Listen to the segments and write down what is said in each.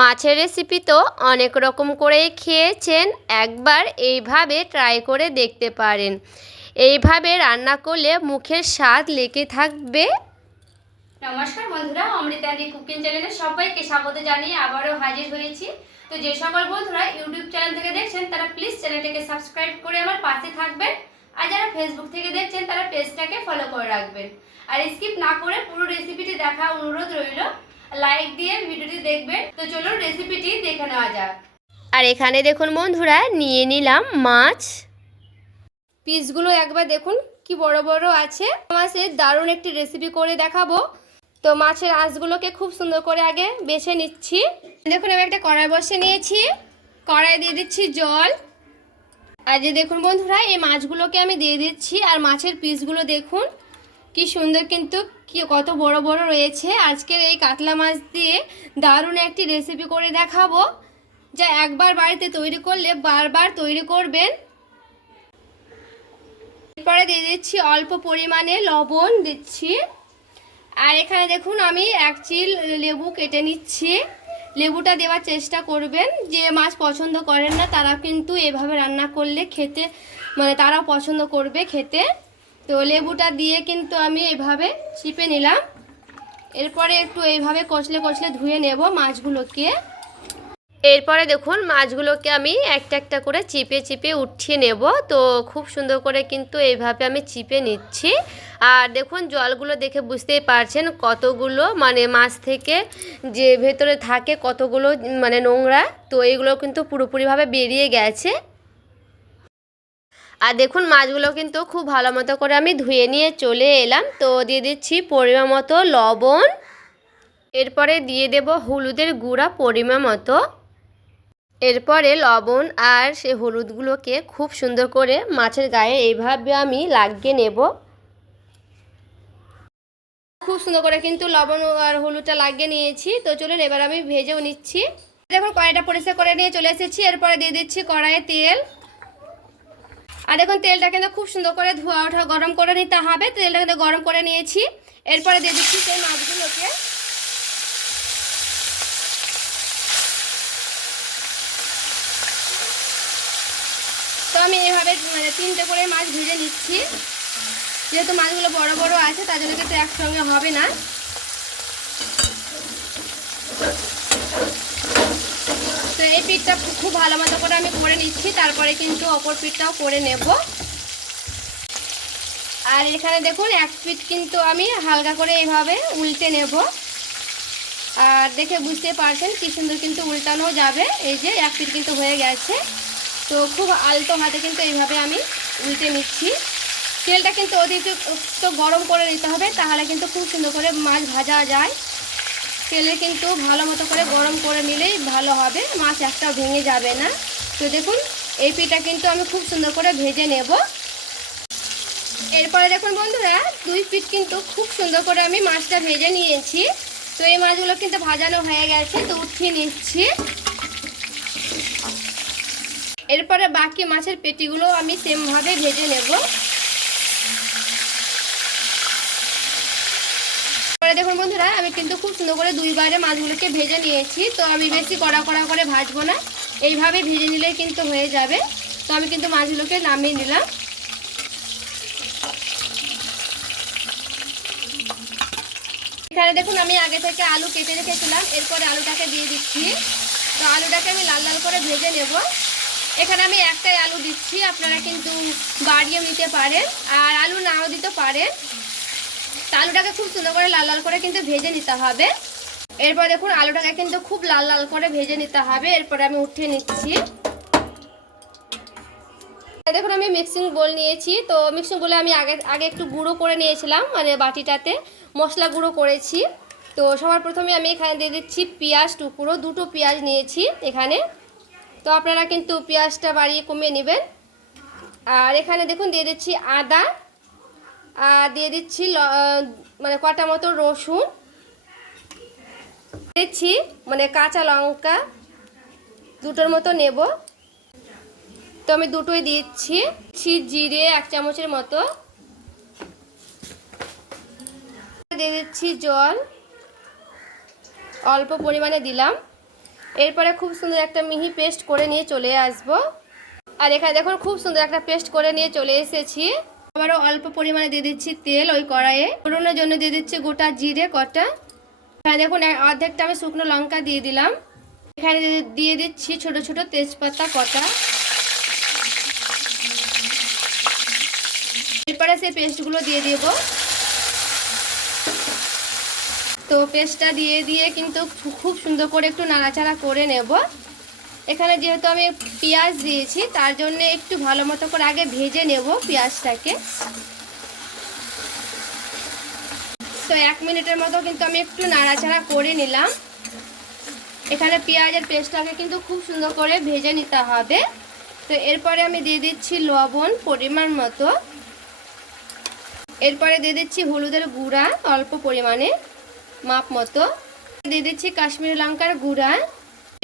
মাছের রেসিপি তো অনেক রকম করেই খেয়েছেন, একবার এইভাবে ট্রাই করে দেখতে পারেন। এইভাবে রান্না করলে মুখের স্বাদ লেগে থাকবে। নমস্কার বন্ধুরা, অমৃতাদি কুকিং চ্যানেলে সবাইকে স্বাগত জানিয়ে আবারও হাজির হয়েছি। তো যে সকল বন্ধুরা ইউটিউব চ্যানেল থেকে দেখছেন তারা প্লিজ চ্যানেলটাকে সাবস্ক্রাইব করে আমার পাশে থাকবেন, আর যারা ফেসবুক থেকে দেখছেন তারা পেজটাকে ফলো করে রাখবেন। আর স্কিপ না করে পুরো রেসিপিটি দেখা অনুরোধ রইল, লাইক দিয়ে ভিডিওটি দেখবেন। তো চলুন রেসিপিটি দেখে নেওয়া যাক। আর এখানে দেখুন বন্ধুরা, নিয়ে নিলাম মাছ। পিসগুলো একবার দেখুন কি বড় বড় আছে। মাছের দারুণ একটি রেসিপি করে দেখাবো। তো মাছের আঁশগুলোকে খুব সুন্দর করে আগে বেছে নিচ্ছি। দেখুন আমি একটা কড়াই বসে নিয়েছি, কড়াই দিয়ে দিচ্ছি জল। আর যে দেখুন বন্ধুরা, এই মাছগুলোকে আমি দিয়ে দিচ্ছি। আর মাছের পিসগুলো দেখুন কি সুন্দর, কিন্তু কি কত বড় বড় রয়েছে। আজকের এই কাতলা মাছ দিয়ে দারুণ একটি রেসিপি করে দেখাবো, যা একবার বাড়িতে তৈরি করলে বারবার তৈরি করবেন। এরপরে দিয়ে দিচ্ছি অল্প পরিমাণে লবণ দিচ্ছি। আর এখানে দেখুন আমি এক চিল লেবু কেটে নিচ্ছি। লেবুটা দেওয়ার চেষ্টা করবেন, যে মাছ পছন্দ করেন না তারা কিন্তু এভাবে রান্না করলে খেতে তারাও পছন্দ করবে খেতে। তো লেবুটা দিয়ে কিন্তু আমি এভাবে চিপে নিলাম। এরপরে একটু এইভাবে কষলে কষলে ধুয়ে নেব মাছগুলোকে। এরপরে দেখুন মাছগুলোকে আমি একটা একটা করে চিপে চিপে উঠিয়ে নেব। তো খুব সুন্দর করে কিন্তু এইভাবে আমি চিপে নিচ্ছি। আর দেখুন জলগুলো দেখে বুঝতেই পারছেন কতগুলো মাছ থেকে যে ভেতরে থাকে কতগুলো নোংরা। তো এইগুলো কিন্তু পুরোপুরিভাবে বেরিয়ে গেছে। আর দেখুন মাছগুলো কিন্তু খুব ভালো মতো করে আমি ধুয়ে নিয়ে চলে এলাম। তো দিয়ে দিচ্ছি পরিমাণ মতো লবণ। এরপরে দিয়ে দেব হলুদের গুঁড়া পরিমাণ মতো। এরপরে লবণ আর সেই হলুদগুলোকে খুব সুন্দর করে মাছের গায়ে এইভাবে আমি লাগিয়ে নেব। খুব সুন্দর করে কিন্তু লবণ আর হলুদটা লাগিয়ে নিয়েছি। তো চলুন এবার আমি ভেজেও নিচ্ছি। দেখুন কড়াইটা পরিষ্কার করে নিয়ে চলে এসেছি। এরপরে দিয়ে দিচ্ছি কড়াইয়ে তেল। আর দেখুন তেলটা কিন্তু খুব সুন্দর করে ধোয়া ওঠা গরম করে নিতে হবে। তেলটা কিন্তু গরম করে নিয়েছি। এরপরে দিয়ে দিচ্ছি সেই মাছগুলোকে। তো আমি এভাবে 3টে করে মাছ ভেজে নিচ্ছি। যেহেতু মাছগুলো বড় বড় আছে তার জন্য কিন্তু একসঙ্গে হবে না। তো এই পিঠটা খুব ভালো মতো করে আমি করে নিচ্ছি, তারপরে কিন্তু অপর পিঠটাও করে নেব। আর এখানে দেখুন এক পিঠ কিন্তু আমি হালকা করে এইভাবে উল্টে নেব। আর দেখে বুঝতে পারছেন কি সুন্দর কিন্তু উল্টানো যাবে। এই যে এক পিঠ কিন্তু হয়ে গেছে। তো খুব আলতো হাতে কিন্তু এইভাবে আমি উল্টে নিচ্ছি। তেলটা কিন্তু অতিরিক্ত গরম করে নিতে হবে, তাহলে কিন্তু খুব সুন্দর করে মাছ ভাজা যায়। তেলে কিন্তু ভালো মতো করে গরম করে নিলেই ভালো হবে, মাছ একটাও ভেঙে যাবে না। তো দেখুন এই পিঠটা কিন্তু আমি খুব সুন্দর করে ভেজে নেব। এরপরে দেখুন বন্ধুরা, 2 পিঠ কিন্তু খুব সুন্দর করে আমি মাছটা ভেজে নিয়েছি। তো এই মাছগুলো কিন্তু ভাজানো হয়ে গেছে, তো উঠিয়ে নিচ্ছি। এরপরে বাকি মাছের পেটিগুলো আমি সেমভাবে ভেজে নেব। দেখুন বন্ধুরা, আমি কিন্তু খুব সুন্দর করে 2 বারে মাছগুলোকে ভেজে নিয়েছি। তো আমি বেশি কড়া কড়া করে ভাজবো না, এইভাবে ভেজে নিলেই কিন্তু হয়ে যাবে। তো আমি কিন্তু মাছগুলোকে নামিয়ে নিলাম। এখানে দেখুন আমি আগে থেকে আলু কেটে রেখেছিলাম, এরপরে আলুটাকে দিয়ে দিচ্ছি। তো আলুটাকে আমি লাল লাল করে ভেজে নেব। এখানে আমি একটাই আলু দিচ্ছি, আপনারা কিন্তু বাড়িয়ে নিতে পারেন আর আলু নাও দিতে পারেন। আলুটাকে খুব সুন্দর করে লাল লাল করে কিন্তু ভেজে নিতে হবে। এরপর দেখুন আলুটাকে কিন্তু খুব লাল লাল করে ভেজে নিতে হবে। এরপরে আমি উঠিয়ে নিচ্ছি। দেখুন আমি মিক্সিং বোল নিয়েছি। তো মিক্সিং বোলে আমি আগে একটু গুঁড়ো করে নিয়েছিলাম, বাটিটাতে মশলা গুঁড়ো করেছি। তো সবার প্রথমে আমি এখানে দিয়ে দিচ্ছি পেঁয়াজ টুকরো, 2টো পেঁয়াজ নিয়েছি এখানে। তো আপনারা কিন্তু পেঁয়াজটা বাড়িয়ে কমিয়ে নেবেন। আর এখানে দেখুন দিয়ে দিচ্ছি আদা, আর দিয়ে দিচ্ছি কটা মতো রসুন, দিচ্ছি কাঁচা লঙ্কা 2টোর মতো নেব। তো আমি 2টোই দিচ্ছি। জিরে 1 চামচের মতো দিয়ে দিচ্ছি, জল অল্প পরিমাণে দিলাম। এরপরে খুব সুন্দর একটা মিহি পেস্ট করে নিয়ে চলে আসব। আর এখানে দেখুন খুব সুন্দর একটা পেস্ট করে নিয়ে চলে এসেছি। আবারও অল্প পরিমাণে দিয়ে দিচ্ছি তেল ওই কড়াইয়ে। ফোড়নের জন্য দিয়ে দিচ্ছি গোটা জিরে কটা। এখানে দেখুন অর্ধেকটা আমি শুকনো লঙ্কা দিয়ে দিলাম। এখানে দিয়ে দিচ্ছি ছোট ছোট তেজপাতা কটা। এরপরে সেই পেস্টগুলো দিয়ে দেব। তো পেস্টটা দিয়ে কিন্তু খুব সুন্দর করে একটু নাড়াচাড়া করে নেব। এখানে যেহেতু আমি পেঁয়াজ দিয়েছি তার জন্য একটু ভালো মতো করে আগে ভেজে নেব পেঁয়াজটাকে। তো 1 মিনিটের মতো কিন্তু আমি একটু নাড়াচাড়া করে নিলাম। এখানে পেঁয়াজের পেস্টটাকে কিন্তু খুব সুন্দর করে ভেজে নিতে হবে। তো এরপরে আমি দিয়ে দিচ্ছি লবণ পরিমাণ মতো। এরপরে দিয়ে দিচ্ছি হলুদের গুঁড়া অল্প পরিমাণে মাপ মতো। দিয়ে দিচ্ছি কাশ্মীরি লঙ্কার গুঁড়া।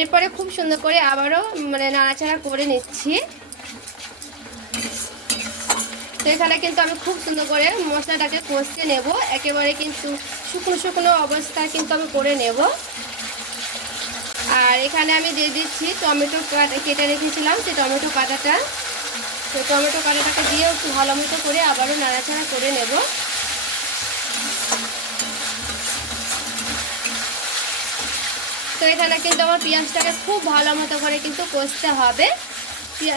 এরপরে খুব সুন্দর করে আবারও নাড়াচাড়া করে নিচ্ছি। তো এখানে কিন্তু আমি খুব সুন্দর করে মশলাটাকে কষিয়ে নেব। একেবারে কিন্তু শুকনো শুকনো অবস্থা কিন্তু আমি করে নেব। আর এখানে আমি দিয়ে দিচ্ছি টমেটো কেটে রেখেছিলাম সেই টমেটো কাটাটা। তো টমেটো কাটাটাকে দিয়ে একটু ভালো মতো করে আবারও নাড়াচাড়া করে নেব। তো এখানে কিন্তু আমার পেঁয়াজটাকে খুব ভালো মতো করে কিন্তু কষতে হবে।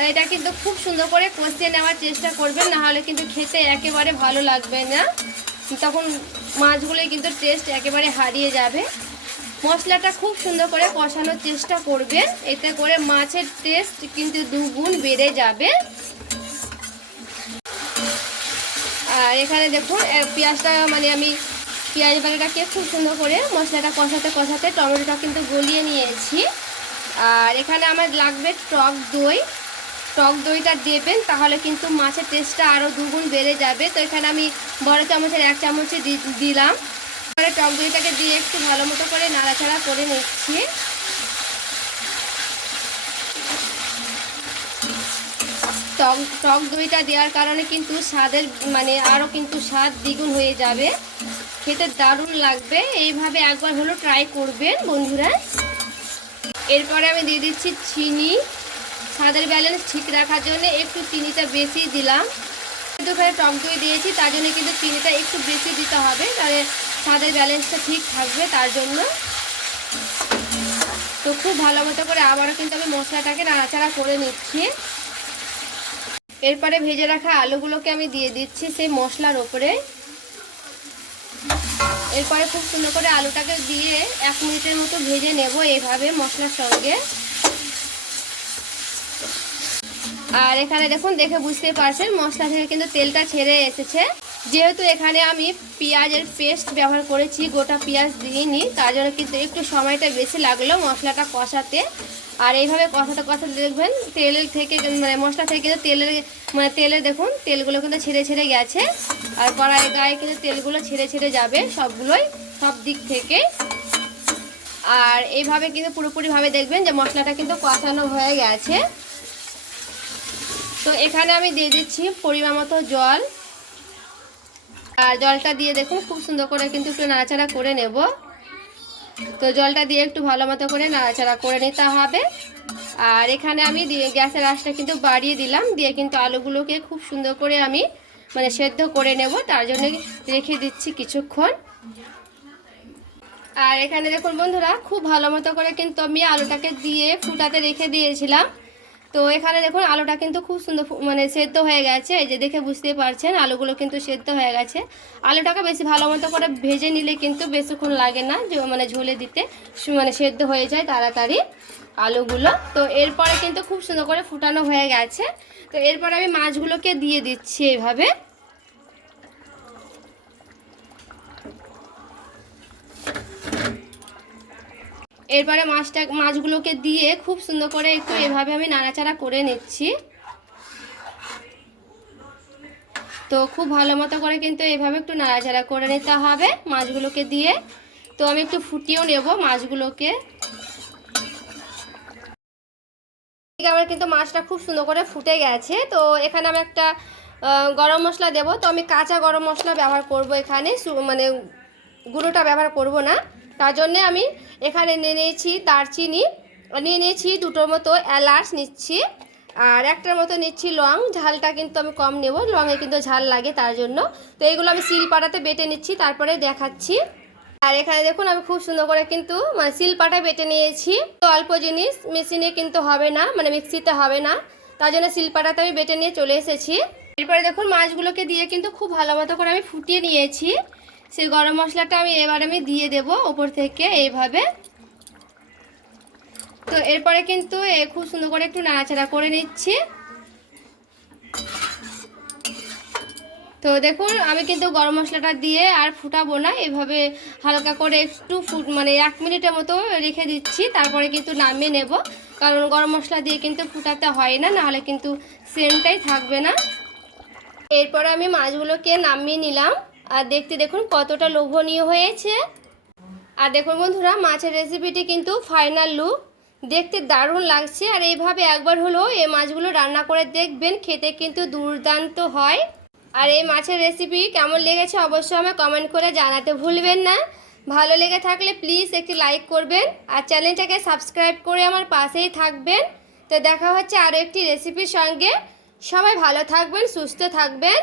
এটা কিন্তু খুব সুন্দর করে কষিয়ে নেওয়ার চেষ্টা করবেন, না হলে কিন্তু খেতে একেবারে ভালো লাগবে না। তখন মাছগুলোই কিন্তু টেস্ট একেবারে হারিয়ে যাবে। মশলাটা খুব সুন্দর করে কষানোর চেষ্টা করবেন, এতে করে মাছের টেস্ট কিন্তু দুগুণ বেড়ে যাবে। আর এখানে দেখুন পেঁয়াজটা আমি পেঁয়াজ বাটাটাকে খুব সুন্দর করে মশলাটা কষাতে কষাতে টমেটোটা কিন্তু গলিয়ে নিয়েছি। আর এখানে আমার লাগবে টক দই। টক দইটা দেবেন, তাহলে কিন্তু মাছের টেস্টটা আরও দুগুণ বেড়ে যাবে। তো এখানে আমি বড় চামচের 1 চামচে দিলাম। এবারে টক দইটাকে দিয়ে একটু ভালো মতো করে নাড়াচাড়া করে নিচ্ছি। টক দইটা দেওয়ার কারণে কিন্তু স্বাদের আরও কিন্তু স্বাদ দ্বিগুণ হয়ে যাবে, খেতে দারুণ লাগবে। এইভাবে একবার হলো ট্রাই করবেন বন্ধুরা। এরপরে আমি দিয়ে দিচ্ছি চিনি। স্বাদের ব্যালেন্স ঠিক রাখার জন্য একটু চিনিটা বেশি দিলাম। কিন্তু এখানে টক দই দিয়েছি তার জন্য কিন্তু চিনিটা একটু বেশি দিতে হবে, তাহলে স্বাদের ব্যালেন্সটা ঠিক থাকবে তার জন্য। তো খুব ভালো মতো করে আবারও কিন্তু আমি মশলাটাকে নাড়াচাড়া করে নিচ্ছি। এরপরে ভেজে রাখা আলুগুলোকে আমি দিয়ে দিচ্ছি সেই মশলার ওপরে। এরপরে খুব সুন্দর করে আলুটাকে দিয়ে 1 মিনিটের মতো ভেজে নেব এইভাবে মশলার সঙ্গে। আর এখানে দেখুন, দেখে বুঝতে পারছেন মশলা থেকে কিন্তু তেলটা ছেড়ে এসেছে। যেহেতু এখানে আমি পেঁয়াজের পেস্ট ব্যবহার করেছি, গোটা পেঁয়াজ দিইনি, তার জন্য কিন্তু একটু সময়টা বেশি লাগলো মশলাটা কষাতে। আর এইভাবে কষাতে কষাতে দেখবেন তেলের থেকে মশলা থেকে কিন্তু তেলের দেখুন তেলগুলো কিন্তু ছেড়ে ছেড়ে গেছে। আর কড়াই গায়ে কিন্তু তেলগুলো ছেড়ে ছেড়ে যাবে সবগুলোই, সব দিক থেকে। আর এইভাবে কিন্তু পুরোপুরিভাবে দেখবেন যে মশলাটা কিন্তু কষানো হয়ে গেছে। তো এখানে আমি দিয়ে দিচ্ছি পরিমাণ মতো জল। আর জলটা দিয়ে দেখুন খুব সুন্দর করে কিন্তু একটু নাড়াচাড়া করে নেব। তো জলটা দিয়ে একটু ভালো মতো করে নাড়াচাড়া করে নিতে হবে। আর এখানে আমি গ্যাসের আঁচটা কিন্তু বাড়িয়ে দিলাম, দিয়ে কিন্তু আলুগুলোকে খুব সুন্দর করে আমি সেদ্ধ করে নেব, তার জন্য রেখে দিচ্ছি কিছুক্ষণ। আর এখানে দেখুন বন্ধুরা, খুব ভালো মতো করে কিন্তু আমি আলুটাকে দিয়ে ফুটাতে রেখে দিয়েছিলাম। তো এখানে দেখুন আলুটা কিন্তু খুব সুন্দর সেদ্ধ হয়ে গেছে। এই যে দেখে বুঝতে পারছেন আলুগুলো কিন্তু সেদ্ধ হয়ে গেছে। আলুটাকে বেশি ভালো মতো করে ভেজে নিলে কিন্তু বেশিক্ষণ লাগে না, ঝোলে দিতে সেদ্ধ হয়ে যায় তাড়াতাড়ি আলুগুলো। তো এরপরে কিন্তু খুব সুন্দর করে ফুটানো হয়ে গেছে। তো এরপরে আমি মাছগুলোকে দিয়ে দিচ্ছি এইভাবে। এরপরে মাছগুলোকে দিয়ে খুব সুন্দর করে একটু এভাবে আমি নাড়াচাড়া করে নিচ্ছি। তো খুব ভালো মতো করে কিন্তু এভাবে একটু নাড়াচাড়া করে নিতে হবে মাছগুলোকে দিয়ে। তো আমি একটু ফুটিয়েও নেব মাছগুলোকে। আমার কিন্তু মাছটা খুব সুন্দর করে ফুটে গেছে। তো এখানে আমি একটা গরম মশলা দেব। তো আমি কাঁচা গরম মশলা ব্যবহার করব এখানে, গুঁড়োটা ব্যবহার করব না। তার জন্যে আমি এখানে নিয়ে নিয়েছি দারচিনি, নিয়ে নিয়েছি দুটোর মতো এলাচ নিচ্ছি, আর একটার মতো নিচ্ছি লং। ঝালটা কিন্তু আমি কম নেব, লংয়ে কিন্তু ঝাল লাগে তার জন্য। তো এইগুলো আমি শিলপাটাতে বেটে নিচ্ছি, তারপরে দেখাচ্ছি। আর এখানে দেখুন আমি খুব সুন্দর করে কিন্তু মানে শিলপাটা বেটে নিয়েছি। তো অল্প জিনিস মেশিনে কিন্তু হবে না, মানে মিক্সিতে হবে না, তার জন্য শিলপাটাতে আমি বেটে নিয়ে চলে এসেছি। এরপরে দেখুন মাছগুলোকে দিয়ে কিন্তু খুব ভালো মতো করে আমি ফুটিয়ে নিয়েছি। সেই গরম মশলাটা আমি দিয়ে দেব ওপর থেকে এইভাবে। তো এরপরে কিন্তু খুব সুন্দর করে একটু নাড়াচাড়া করে নিচ্ছি। তো দেখুন আমি কিন্তু গরম মশলাটা দিয়ে আর ফুটাবো না, এভাবে হালকা করে একটু মানে 1 মিনিটের মতো রেখে দিচ্ছি, তারপরে কিন্তু নামিয়ে নেব। কারণ গরম মশলা দিয়ে কিন্তু ফুটাতে হয় না, নাহলে কিন্তু সেন্টটাই থাকবে না। এরপরে আমি মাছগুলোকে নামিয়ে নিলাম, আর দেখতে দেখুন কতটা লোভনীয় হয়েছে। আর দেখুন বন্ধুরা, মাছের রেসিপিটি কিন্তু ফাইনাল লুক, দেখতে দারুণ লাগছে। আর এইভাবে একবার হলেও এই মাছগুলো রান্না করে দেখবেন, খেতে কিন্তু দুর্দান্ত হয়। আর এই মাছের রেসিপি কেমন লেগেছে অবশ্যই আমায় কমেন্ট করে জানাতে ভুলবেন না। ভালো লেগে থাকলে প্লিজ একটি লাইক করবেন, আর চ্যানেলটাকে সাবস্ক্রাইব করে আমার পাশেই থাকবেন। তো দেখা হচ্ছে আরও একটি রেসিপির সঙ্গে। সবাই ভালো থাকবেন, সুস্থ থাকবেন।